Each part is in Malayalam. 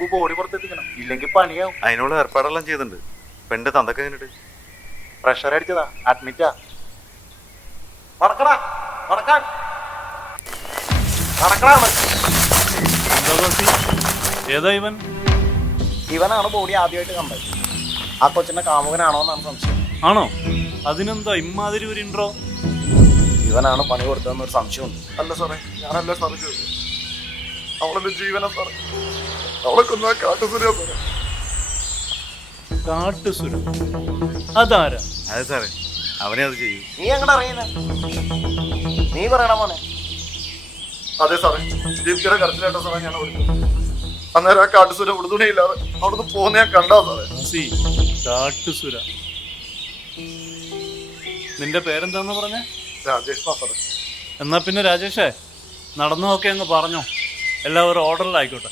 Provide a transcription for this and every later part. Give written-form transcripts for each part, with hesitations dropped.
മുമ്പ് ബോഡി പുറത്തെത്തിക്കണം, ഇല്ലെങ്കിൽ പണിയാവും. അതിനുള്ള ഏർപ്പാടെല്ലാം ചെയ്തിട്ടുണ്ട്. പെണ്ണിന്റെ തന്തൊക്കെ കഴിഞ്ഞിട്ട് പ്രഷർ അടിച്ചതാ, അഡ്മിറ്റാ. നടക്കടാ, നടക്കാൻ നടക്കടാ. ഏതാ ഇവൻ? ഇവനാണ് ബോഡി ആദ്യമായിട്ട് കണ്ടത്. ആ കൊച്ചിന്റെ കാമുകനാണോ എന്നാണ് സംശയം. ആണോ? അതിനെന്താ ഇമ്മാതിരി ഒരു ഇൻട്രോ? ഇവനാണ് പണി കൊടുത്തതെന്നൊരു സംശയമുണ്ട്. അല്ല സാറേ, ഞാനല്ല സാറേ ചോദിച്ചു. അവളെന്റെ ജീവനാ സാറേ. അവളെ കൊന്ന കാട്ടുസുരയാ സാറേ. കാട്ടുസുര? അതാരാ? അതെ സാറേ, അവനെ അത് ചെയ്യും. നീ എങ്ങനെ അറിയുന്ന? നീ പറയണ മോനെ. അതെ സാറേ, ദീപികയുടെ കരച്ചിലേട്ടോ സാറേ ഞാൻ വിളിച്ചത്. അന്നേരം ആ കാട്ടുസുര ഉടുതുണിയില്ലാതെ അവിടുന്ന് പോകുന്ന ഞാൻ കണ്ടാ സാറേ. കാട്ടുസുര. നിന്റെ പേരെന്താന്ന് പറഞ്ഞേ? രാജേഷ് സാറേ. എന്നാ പിന്നെ രാജേഷേ, നടന്നതൊക്കെ അങ്ങ് പറഞ്ഞോ, എല്ലാവരും ഓർഡറിലായിക്കോട്ടെ.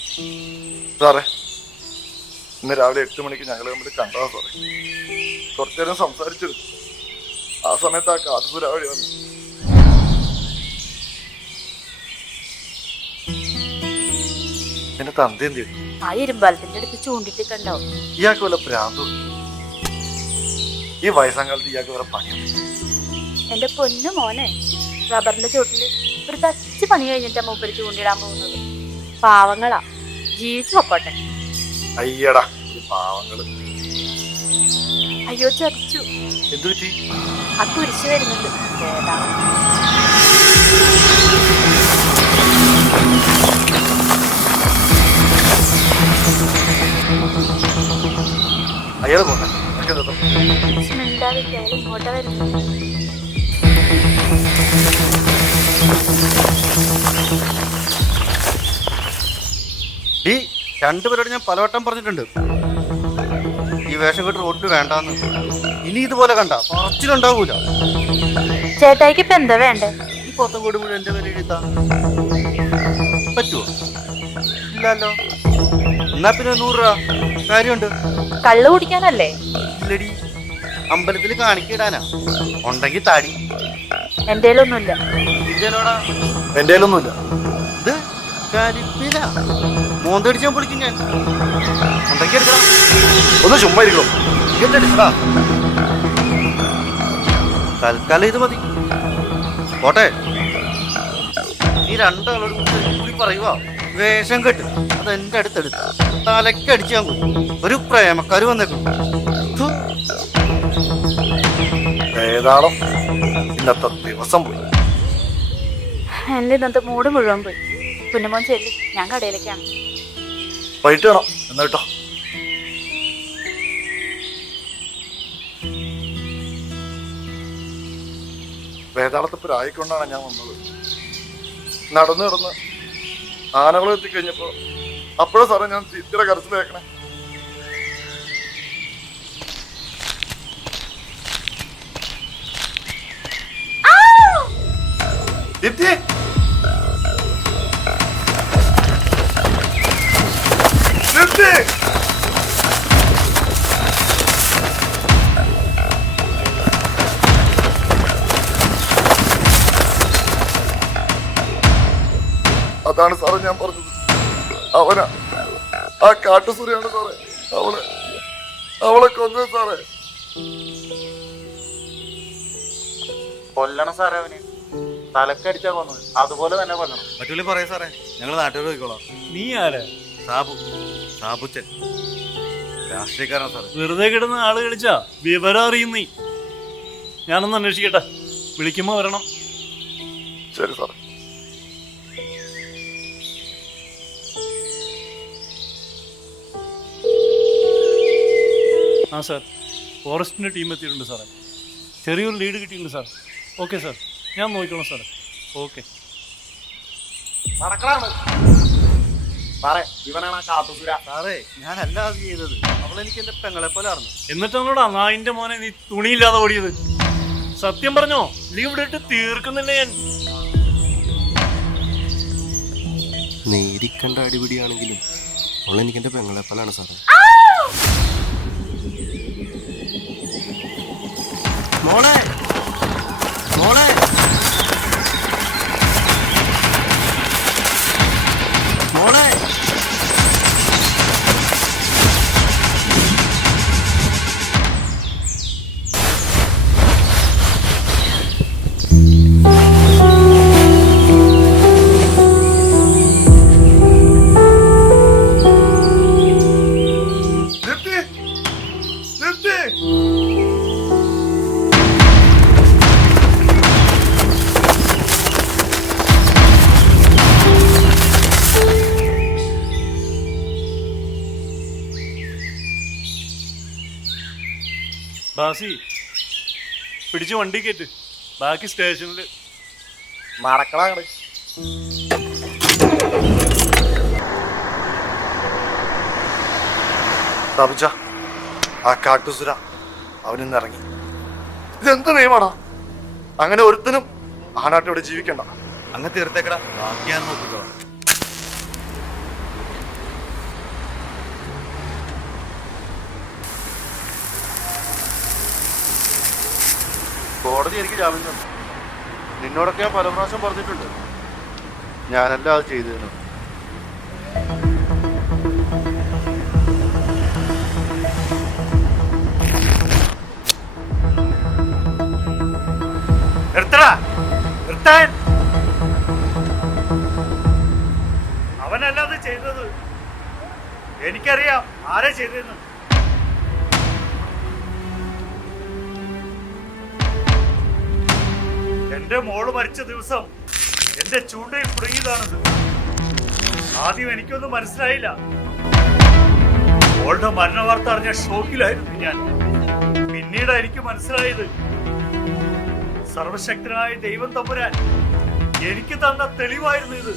സാറേ, ഇന്ന് രാവിലെ 8 മണിക്ക് ഞങ്ങൾ തമ്മിൽ കണ്ടതാ സാറേ. കുറച്ചു നേരം സംസാരിച്ചിരുന്നു. ആ സമയത്ത് ആ കാട്ടുസുര വഴി വന്നു. എന്റെ തന്ത എന്ത് ചെയ്തു? ആ ഇരുമ്പാലത്തിന്റെ അടുത്ത് ചൂണ്ടിട്ട് കണ്ടാവും. ഇയാൾക്ക് വല്ല ഭ്രാന്തു? ഈ വയസ്സാങ്കാലത്ത് ഇയാൾക്ക് വല്ല പണിയുണ്ട്? എന്റെ പൊന്നു മോനെ, റബ്ബറിന്റെ ചോട്ടില് ഒരു തച്ച് പണി കഴിഞ്ഞിട്ടാ മൂപ്പര് ചൂണ്ടിടാൻ പോകുന്നത്. പാവങ്ങളാ, ജീവിച്ചു പൊക്കോട്ടെ. അയ്യടാ ഈ പാവങ്ങള്. അയ്യോ ചതിച്ചു. എന്തു പറ്റി? ആ കുരിശ് വരുന്നുണ്ട്. അയാൾ പോട്ടെ. മിണ്ടാതിരിക്കുക, അയാൾ ഇങ്ങോട്ടാ വരുന്നത്. ഈ രണ്ടുപേരോട് ഞാൻ പലവട്ടം പറഞ്ഞിട്ടുണ്ട്, ഈ വേഷം കെട്ട് റോഡിൽ വേണ്ടാന്ന്. ഇനി ഇതുപോലെ കണ്ട പറച്ചിലുണ്ടാവൂല. ചേട്ടായിക്ക് ഇപ്പൊ എന്താ വേണ്ടേ? ഈ പൊത്തം കൂടി മുഴുവൻ എന്റെ പേര് എഴുതാ പറ്റുമോ? ഇല്ലല്ലോ. എന്നാ പിന്നെ 100 രൂപ കാര്യമുണ്ട്. കള്ളു കുടിക്കാനല്ലേ? ഇല്ലടി, അമ്പലത്തിൽ കാണിക്കിടാനാ. ഉണ്ടെങ്കിൽ താടി. എന്റെ ഒന്നുമില്ല. ഇതേലോടാ എന്റെ ഒന്നുമില്ല. ഇത് കരിപ്പില മോന്തടിച്ചാൻ പൊളിക്കും ഞാൻ. ഉണ്ടെങ്കിൽ എടുക്കണം. ഒന്ന് ചുമ്മാ ഇരിക്കണോ? എടുക്കടാ. തൽക്കാലം ഇത് മതി. പോട്ടെ. നീ രണ്ടാളോട് കൂടി പറയുക, വേഷം കെട്ട് അത് എന്റെ അടുത്തെടുത്ത് തലക്കടിച്ച് ഞാൻ പോയി. ഒരു പ്രേമക്കാര് വന്നേക്കും. ഏതാണോ ഇന്നത്തെ ദിവസം പോയി. എന്റെ ഇന്നത്തെ മൂട് മുഴുവൻ പോയി. കുഞ്ഞുമോൻ ചെല്ലി, ഞാൻ കടയിലേക്കാണ്. വൈകിട്ട് വേണം എന്നാ കേട്ടോ. വേതാളത്തിപ്പോ ആയിക്കൊണ്ടാണ് ഞാൻ വന്നത്. നടന്ന് നടന്ന് ആനകൾ എത്തിക്കഴിഞ്ഞപ്പോ അപ്പോഴാ സാറേ ഞാൻ ദീപ്തിയുടെ കരച്ചിൽ കേൾക്കണേ. ദീപ്തി, ദീപ്തി, അതാണ് സാറേ ഞാൻ പറഞ്ഞത്. അവനാ, ആ കാട്ടുസുരയാണ് സാറേ. അവളെ കൊന്നത് സാറേ. കൊല്ലണം സാറേ, അവന് തലക്കടിച്ചാ കൊന്നത്. അതുപോലെ തന്നെ കൊല്ലണം. പറ്റൂലേ പറയാ സാറേ, ഞങ്ങൾ നാട്ടുകാർ പോയിക്കോളാം. നീ ആരാ? സാബുച്ചൻ, രാഷ്ട്രീയക്കാരനാ സാറേ. വെറുതെ കിടന്ന് ആള് കളിച്ചാ വിവരം അറിയുന്നീ. ഞാനൊന്ന് അന്വേഷിക്കട്ടെ, വിളിക്കുമ്പോ വരണം. ശരി സാറേ. ആ സാർ, ഫോറസ്റ്റിൻ്റെ ടീം എത്തിയിട്ടുണ്ട് സാറേ. ചെറിയൊരു ലീഡ് കിട്ടിയിട്ടുണ്ട് സാർ. ഓക്കെ സാർ, ഞാൻ നോക്കിക്കോളാം സാറേ. ഓക്കെ. നടക്കണാണ് സാറേ, ഇവനാണ് കാട്ടുസുര. സാറേ, ഞാനല്ല അത് ചെയ്തത്. അവളെനിക്ക് എന്റെ പെങ്ങളെ പോലെ അറിഞ്ഞു. എന്നിട്ടാണോടാ നായിന്റെ മോനെ നീ തുണിയില്ലാതെ ഓടിയത്? സത്യം പറഞ്ഞോ? ലീവ് ഇട്ട് തീർക്കുന്നില്ല ഞാൻ. നേരിക്കണ്ട അടിപിടിയാണെങ്കിലും അവളെനിക്ക് എന്റെ പെങ്ങളെ പോലാണ് സാറേ. മോളെ മോളെ മോളെ ബാസി പിടിച്ച് വണ്ടി കയറ്റ്, ബാക്കി സ്റ്റേഷനിൽ. നടക്കണ സ്ഥാപിച്ച ആ കാട്ടുസുര അവനിന്ന് ഇറങ്ങി. ഇതെന്ത് നിയമാടാ? അങ്ങനെ ഒരുത്തനും ആ നാട്ടിവിടെ ജീവിക്കണ്ട. അങ്ങ് തീർത്തേക്കടാ, ബാക്കിയാന്ന് നോക്കിക്കോ. കോടതി എനിക്ക് ജാമ്യം തന്നു. നിന്നോടൊക്കെ ഞാൻ പല പ്രാവശ്യം പറഞ്ഞിട്ടുണ്ട്, ഞാനല്ല അത് ചെയ്തതിന്. അവനല്ല അത് ചെയ്തത്, എനിക്കറിയാം ആരെ ചെയ്തെന്ന്. എന്റെ മോള് മരിച്ച ദിവസം എന്റെ ചൂണ്ടയിൽ കുടുങ്ങിയതാണത്. ആദ്യം എനിക്കൊന്നും മനസ്സിലായില്ല. മോളുടെ മരണ വാർത്ത അറിഞ്ഞ ഷോക്കിലായിരുന്നു ഞാൻ. പിന്നീട് എനിക്ക് മനസ്സിലായത് സർവശക്തനായ ദൈവം തമ്പുരാൻ എനിക്ക് തന്ന തെളിവായിരുന്നു ഇത്.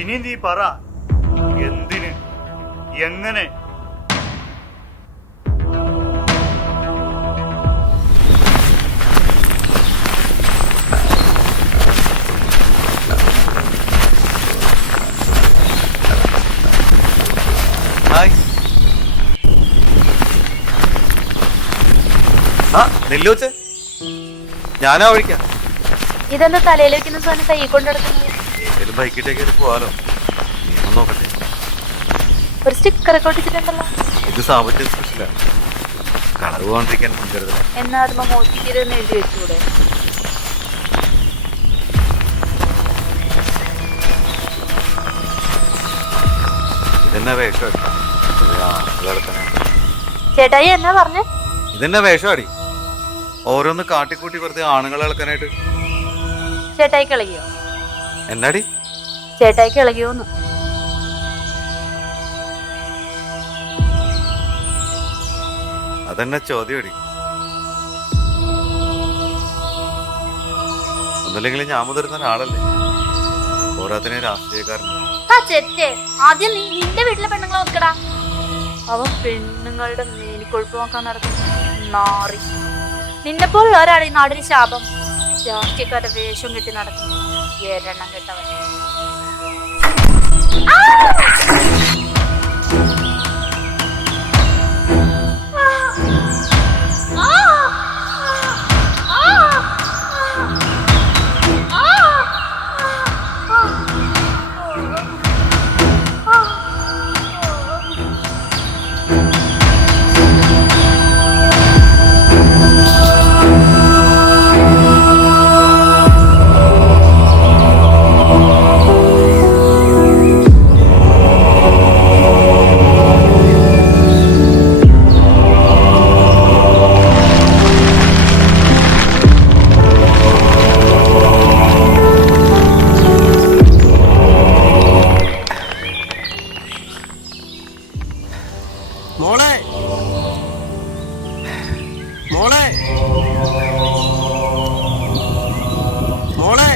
ഇനി നീ പറ, എന്തിന്, എങ്ങനെ? നെല്ലൂച്ച് ഞാനാ ഒഴിക്കാം. ഇതെന്താ തലയിൽ വെക്കുന്ന സാധനം കൈ കൊണ്ട് നടക്കുന്നത്? ഏതെങ്കിലും ബൈക്കിട്ടേക്ക് പോവാലോ, നിയമം നോക്കട്ടെ. ഒരു സ്റ്റിക്കർ ഒക്കെ ഒട്ടിച്ചിട്ടുണ്ടല്ലോ. ഇത് സാമ്പത്തിക സ്പെഷ്യലാണ്, കളവ് പോകാണ്ടിരിക്കാൻ മുൻകരുതല. എന്നാ അതുമ്പോ മോശിക്കരുതെന്ന് എഴുതി വെച്ചുകൂടെ? ഇതെന്നാ വേഷം? ചേട്ടായി എന്നാ പറഞ്ഞേ? ഇതെന്നാ വേഷമാടി? ഓരോന്ന് കാട്ടിക്കൂട്ടി വെറുതെ ആണുങ്ങളെ ഇളക്കാനായിട്ട്. ചേട്ടായിക്ക് ഇളകിയോ? എന്നാടി ചേട്ടായിക്ക് ഇളകിയോന്ന്? അതെന്നാ ചോദ്യടി? ഒന്നുമില്ലെങ്കിലും ഞാൻ മുതിർന്ന ആളല്ലേ, പോരാത്തിനെ രാഷ്ട്രീയക്കാരൻ. ആദ്യം നീ നിന്റെ വീട്ടിലെ പെണ്ണുങ്ങളെ നോക്കടാ. അവ പെണ്ണുങ്ങളുടെ മേനിക്കൊഴുപ്പ് നോക്കാൻ നടക്കുന്നു നാറി. നിന്നെ പോലെ ഒരാൾ ഈ നാടിന് ശാപം. രാഷ്ട്രീയക്കാരുടെ വേഷം കെട്ടി നടക്കുന്നു ഏരെണ്ണം കെട്ടവൻ. മോളെ മോളെ മോളെ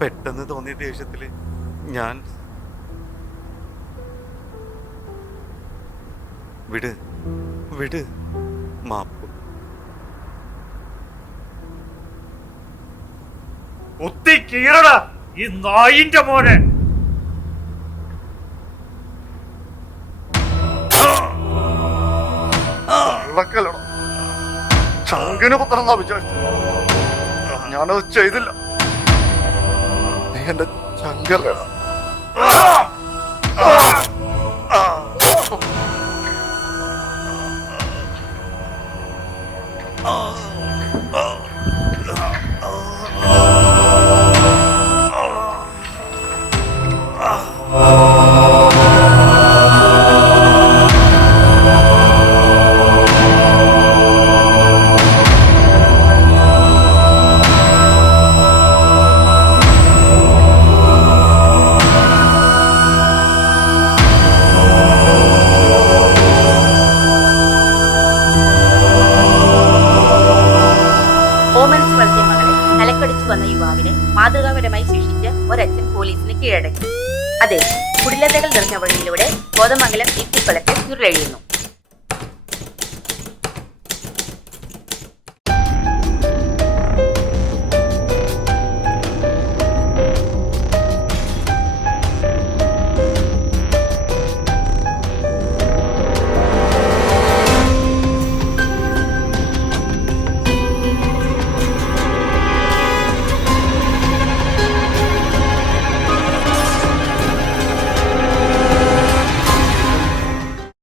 പെട്ടെന്ന് തോന്നിയ ദേഷ്യത്തില് ഞാൻ വിട് വിട് മാപ്പ് കുത്തി കീറടാ ഈ നായിന്റെ മോനെ. ചങ്കിന് കുത്തണമെന്നാ വിചാരിച്ചു. ഞാനത് ചെയ്തില്ല. നീ എന്റെ ചങ്കല്ലേടാ. ഓമനിച്ച് വളർത്തിയ മകളെ തലക്കടിച്ചു വന്ന യുവാവിനെ മാതൃകാപരമായി ശിക്ഷിച്ച് ഒരച്ഛൻ പോലീസിന് കീഴടക്കി. അതെ, കുടിലതകൾ നിറഞ്ഞ വഴിയിലൂടെ കോതമംഗലം